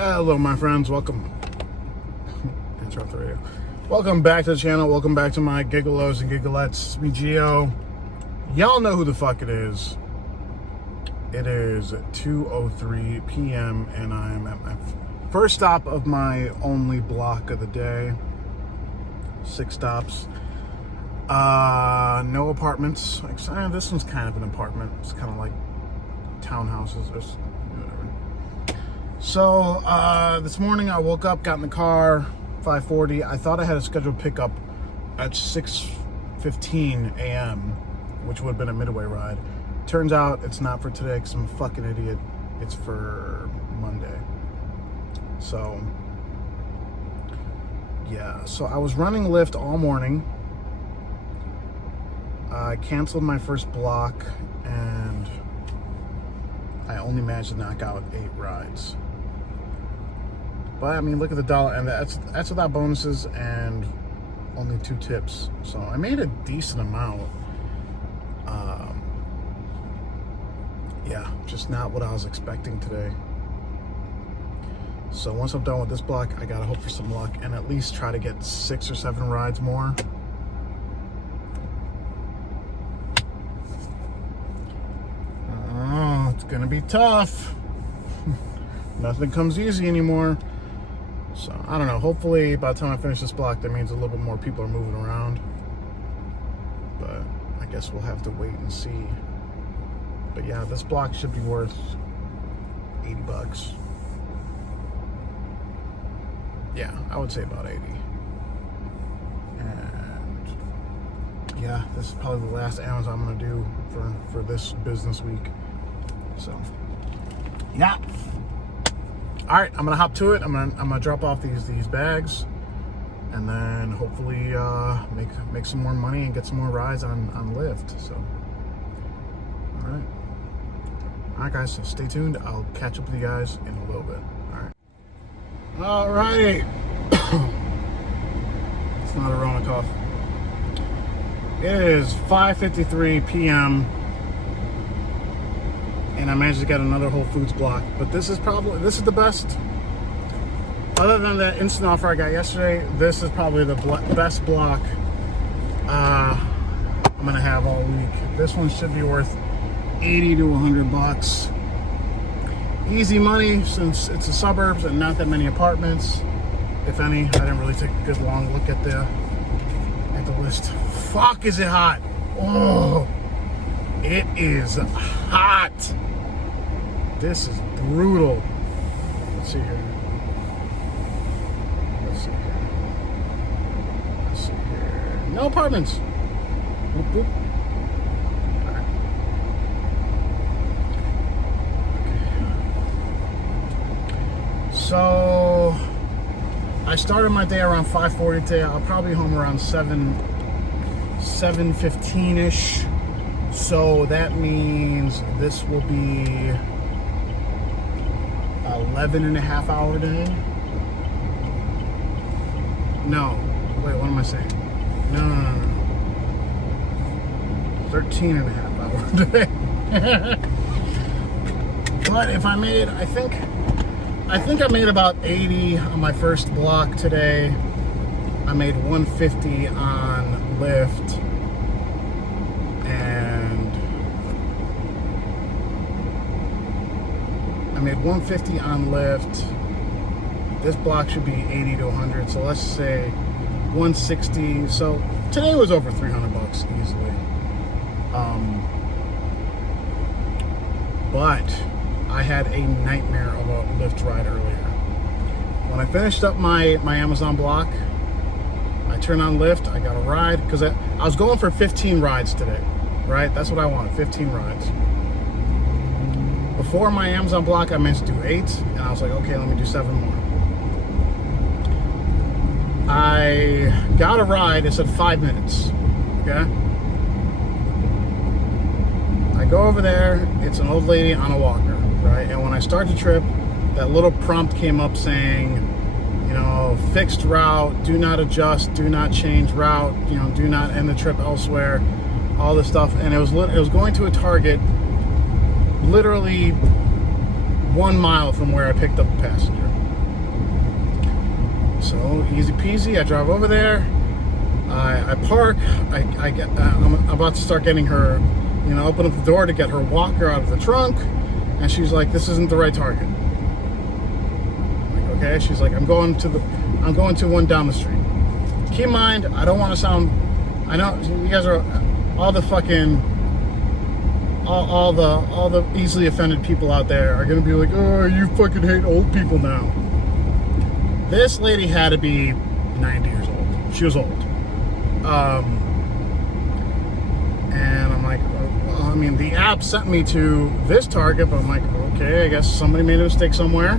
Hello, my friends. Welcome. Interrupt the radio. Welcome back to the channel. Welcome back to my Gig-Olos and Gigolettes. It's me, Gio. Y'all know who the fuck it is. It is 2:03 p.m. and I'm at my first stop of my only block of the day. 6 stops. No apartments. This one's kind of an apartment. It's kind of like townhouses or whatever. So this morning I woke up, got in the car, 5:40. I thought I had a scheduled pickup at 6:15 a.m., which would have been a Midway ride. Turns out it's not for today because I'm a fucking idiot. It's for Monday. So yeah, so I was running Lyft all morning. I canceled my first block and I only managed to knock out 8 rides. But I mean, look at the dollar, and that's without bonuses and only 2 tips. So I made a decent amount. Yeah, just not what I was expecting today. So once I'm done with this block, I gotta hope for some luck and at least try to get 6 or 7 rides more. Oh, it's gonna be tough. Nothing comes easy anymore. So I don't know, hopefully by the time I finish this block, that means a little bit more people are moving around. But I guess we'll have to wait and see. But yeah, this block should be worth 80 bucks. Yeah, I would say about 80. And yeah, this is probably the last Amazon I'm gonna do for this business week. So yeah. All right, I'm gonna hop to it. I'm gonna drop off these bags, and then hopefully make some more money and get some more rides on Lyft. So all right, guys. So stay tuned. I'll catch up with you guys in a little bit. All righty. It's not a Rona cough. It is 5:53 p.m. and I managed to get another Whole Foods block. But this is the best. Other than that instant offer I got yesterday, this is probably the best block I'm gonna have all week. This one should be worth 80 to 100 bucks. Easy money since it's the suburbs and not that many apartments, if any. I didn't really take a good long look at the list. Fuck, is it hot? Oh, it is hot. This is brutal. Let's see here. No apartments. Boop, boop. All right. Okay. So I started my day around 5:40 today. I'll probably be home around 7:15-ish. So that means this will be 11.5 hour day. No, wait, what am I saying? No. 13.5 hour day. But if I made, I think I made about 80 on my first block today. I made 150 on Lyft. And I made 150 on Lyft. This block should be 80 to 100. So let's say 160. So today was over 300 bucks easily. But I had a nightmare of a Lyft ride earlier. When I finished up my Amazon block, I turned on Lyft. I got a ride because I was going for 15 rides today, right? That's what I wanted, 15 rides. Before my Amazon block, I meant to do 8, and I was like, okay, let me do 7 more. I got a ride. It said 5 minutes. Okay. I go over there. It's an old lady on a walker, right? And when I start the trip, that little prompt came up saying, you know, fixed route, do not adjust, do not change route, you know, do not end the trip elsewhere, all this stuff. And it was going to a Target literally 1 mile from where I picked up the passenger. So easy peasy. I drive over there. I park. I get. I'm about to start getting her, open up the door to get her walker out of the trunk, and she's like, "This isn't the right Target." I'm like, okay. She's like, I'm going to one down the street. Keep in mind, I don't want to sound. I know you guys are all the fucking. All the easily offended people out there are gonna be like, oh, you fucking hate old people now. This lady had to be 90 years old. She was old. And I'm like, well, I mean, the app sent me to this Target, but I'm like, okay, I guess somebody made a mistake somewhere.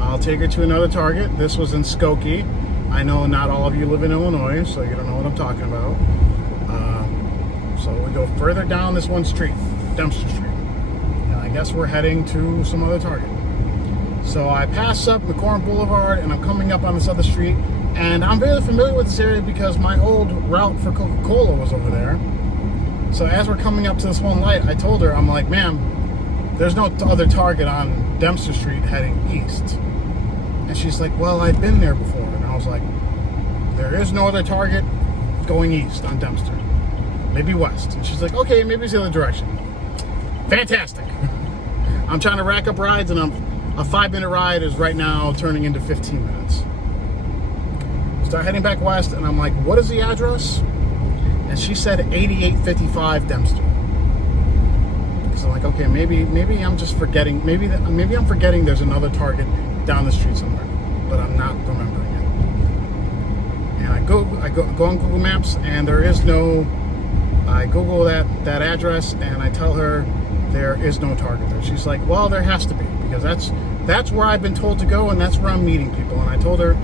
I'll take her to another Target. This was in Skokie. I know not all of you live in Illinois, so you don't know what I'm talking about. So we go further down this one street, Dempster Street. And I guess we're heading to some other Target. So I pass up McCormick Boulevard and I'm coming up on this other street. And I'm very familiar with this area because my old route for Coca-Cola was over there. So as we're coming up to this one light, I told her, I'm like, ma'am, there's no other Target on Dempster Street heading east. And she's like, well, I've been there before. And I was like, there is no other Target going east on Dempster. Maybe west. And she's like, okay, maybe it's the other direction. Fantastic. I'm trying to rack up rides, and a 5-minute ride is right now turning into 15 minutes. Start heading back west, and I'm like, what is the address? And she said 8855 Dempster. So I'm like, okay, maybe I'm just forgetting. Maybe I'm forgetting there's another Target down the street somewhere, but I'm not remembering it. And I go on Google Maps, and there is no. I Google that address, and I tell her there is no Target there. She's like, well, there has to be, because that's where I've been told to go, and that's where I'm meeting people. And I told her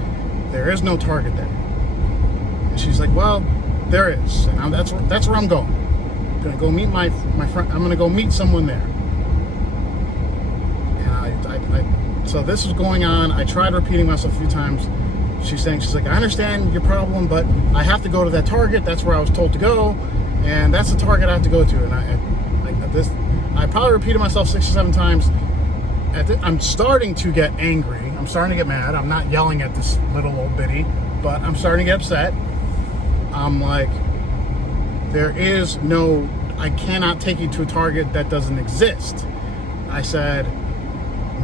there is no Target there. And she's like, well, there is, and that's where I'm going. I'm gonna go meet my friend. I'm gonna go meet someone there. And so this is going on. I tried repeating myself a few times. She's like, I understand your problem, but I have to go to that Target. That's where I was told to go, and that's the Target I have to go to. And I probably repeated myself 6 or 7 times. I'm starting to get angry. I'm starting to get mad. I'm not yelling at this little old biddy, but I'm starting to get upset. I'm like, I cannot take you to a Target that doesn't exist. I said,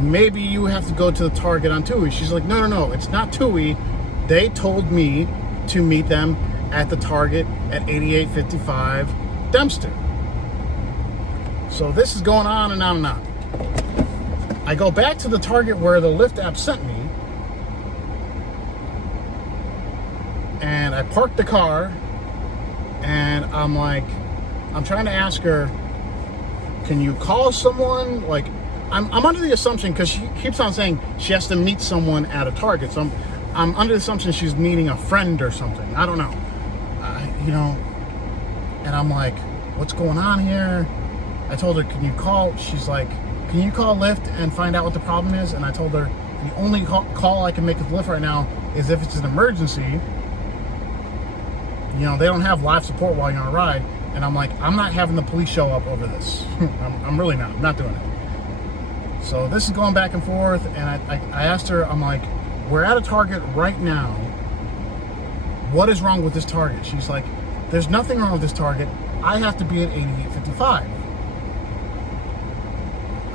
maybe you have to go to the Target on Toohey. She's like, no, it's not Toohey. They told me to meet them at the Target at 8855 Dempster. So this is going on and on and on. I go back to the Target where the Lyft app sent me, and I park the car, and I'm trying to ask her, can you call someone? Like, I'm under the assumption, because she keeps on saying she has to meet someone at a Target. So I'm under the assumption she's meeting a friend or something. I don't know. And I'm like, what's going on here? I told her, can you call? She's like, can you call Lyft and find out what the problem is? And I told her, the only call I can make with Lyft right now is if it's an emergency. They don't have live support while you're on a ride. And I'm like, I'm not having the police show up over this. I'm really not. I'm not doing it. So this is going back and forth, and I asked her, I'm like, we're at a Target right now. What is wrong with this Target? She's like, there's nothing wrong with this Target. I have to be at 8855.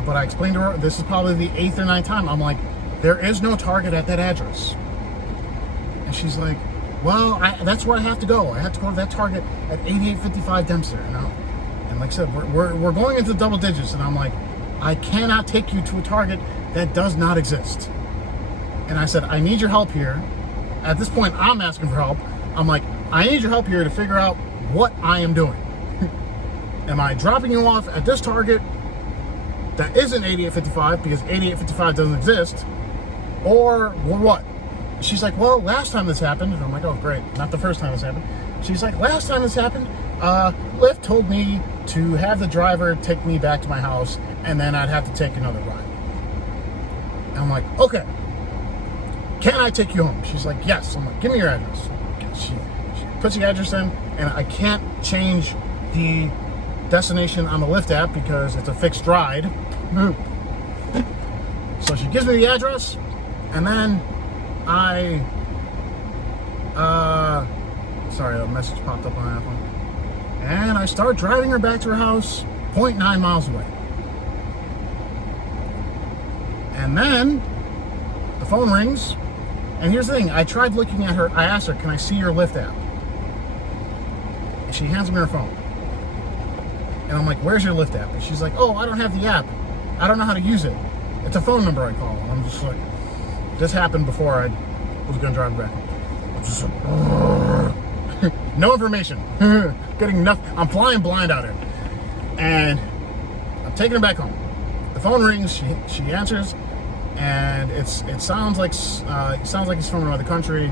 But I explained to her, this is probably the 8th or 9th time. I'm like, there is no Target at that address. And she's like, well, that's where I have to go. I have to go to that Target at 8855 Dempster. And like I said, we're going into double digits, and I'm like, I cannot take you to a Target that does not exist. And I said, I need your help here. At this point, I'm asking for help. I'm like, I need your help here to figure out what I am doing. Am I dropping you off at this Target that isn't 8855 because 8855 doesn't exist? Or what? She's like, well, last time this happened, and I'm like, oh, great. Not the first time this happened. She's like, last time this happened, Lyft told me to have the driver take me back to my house, and then I'd have to take another ride. And I'm like, okay. Can I take you home? She's like, yes. I'm like, give me your address. She puts the address in, and I can't change the destination on the Lyft app because it's a fixed ride. So she gives me the address, and then I Sorry, a message popped up on that one. And I start driving her back to her house, 0.9 miles away. And then the phone rings. And here's the thing, I tried looking at her, I asked her, can I see your Lyft app? And she hands me her phone. And I'm like, where's your Lyft app? And she's like, oh, I don't have the app. I don't know how to use it. It's a phone number I call. And I'm just like, this happened before I was gonna drive back. I'm just like, no information. Getting nothing. I'm flying blind out here. And I'm taking her back home. The phone rings, she answers. And it sounds like it's from another country.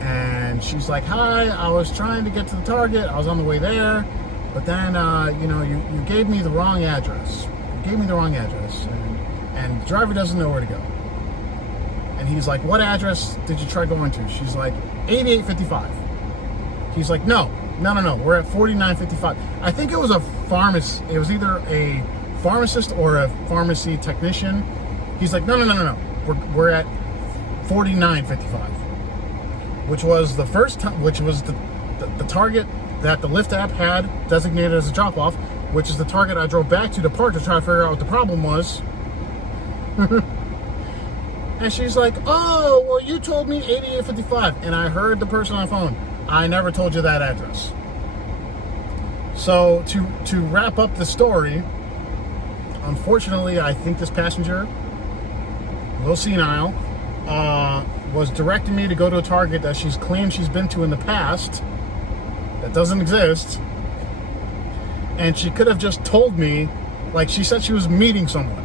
And she's like, hi, I was trying to get to the Target. I was on the way there, but then you gave me the wrong address. You gave me the wrong address, and the driver doesn't know where to go. And he's like, what address did you try going to? She's like, 8855. He's like, no, we're at 4955. I think it was a pharmacist. It was either a pharmacist or a pharmacy technician. He's like, no. We're at 4955, which was the first time, which was the Target that the Lyft app had designated as a drop-off, which is the Target I drove back to park to try to figure out what the problem was. And she's like, oh, well, you told me 8855, and I heard the person on the phone. I never told you that address. So to wrap up the story, unfortunately, I think this passenger, a little senile, was directing me to go to a Target that she's claimed she's been to in the past that doesn't exist. And she could have just told me, like she said she was meeting someone,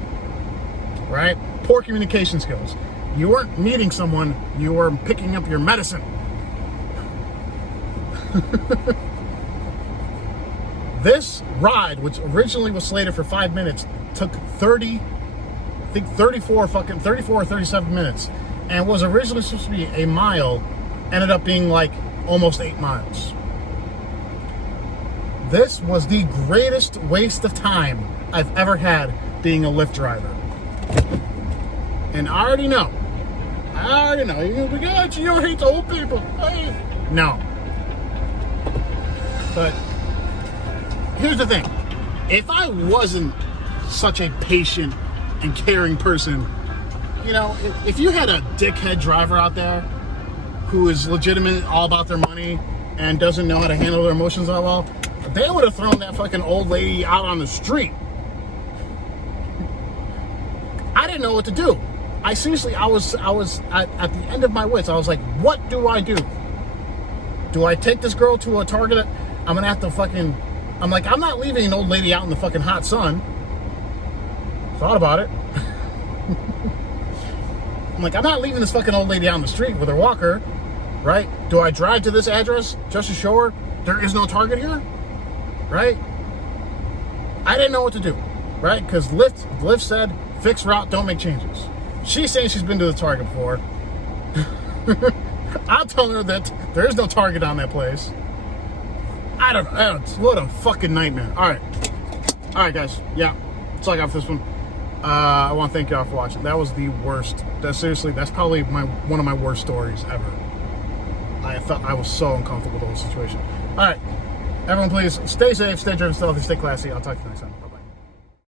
right? Poor communication skills. You weren't meeting someone, you were picking up your medicine. This ride, which originally was slated for 5 minutes, took 34 or 37 minutes, and was originally supposed to be a mile, ended up being like almost 8 miles. This was the greatest waste of time I've ever had being a Lyft driver. And I already know. You're gonna be like, oh, you don't hate the old people. Hey. No. But here's the thing. If I wasn't such a patient and caring person, if you had a dickhead driver out there who is legitimate, all about their money, and doesn't know how to handle their emotions that well, they would have thrown that fucking old lady out on the street. I didn't know what to do. I was at the end of my wits. I was like, what do I do? Do I take this girl to a Target? I'm gonna have to I'm like, I'm not leaving an old lady out in the fucking hot sun. Thought about it. I'm like, I'm not leaving this fucking old lady out in the street with her walker, right? Do I drive to this address just to show her there is no Target here, right? I didn't know what to do, right? Because Lyft said, fix route, don't make changes. She's saying she's been to the Target before. I'm telling her that there is no Target on that place. I don't know. What a fucking nightmare. All right, guys. Yeah, that's all I got for this one. I want to thank y'all for watching. That was the worst. That's probably one of my worst stories ever. I was so uncomfortable with the whole situation. All right, everyone, please stay safe, stay driven, stealthy, stay classy. I'll talk to you next time.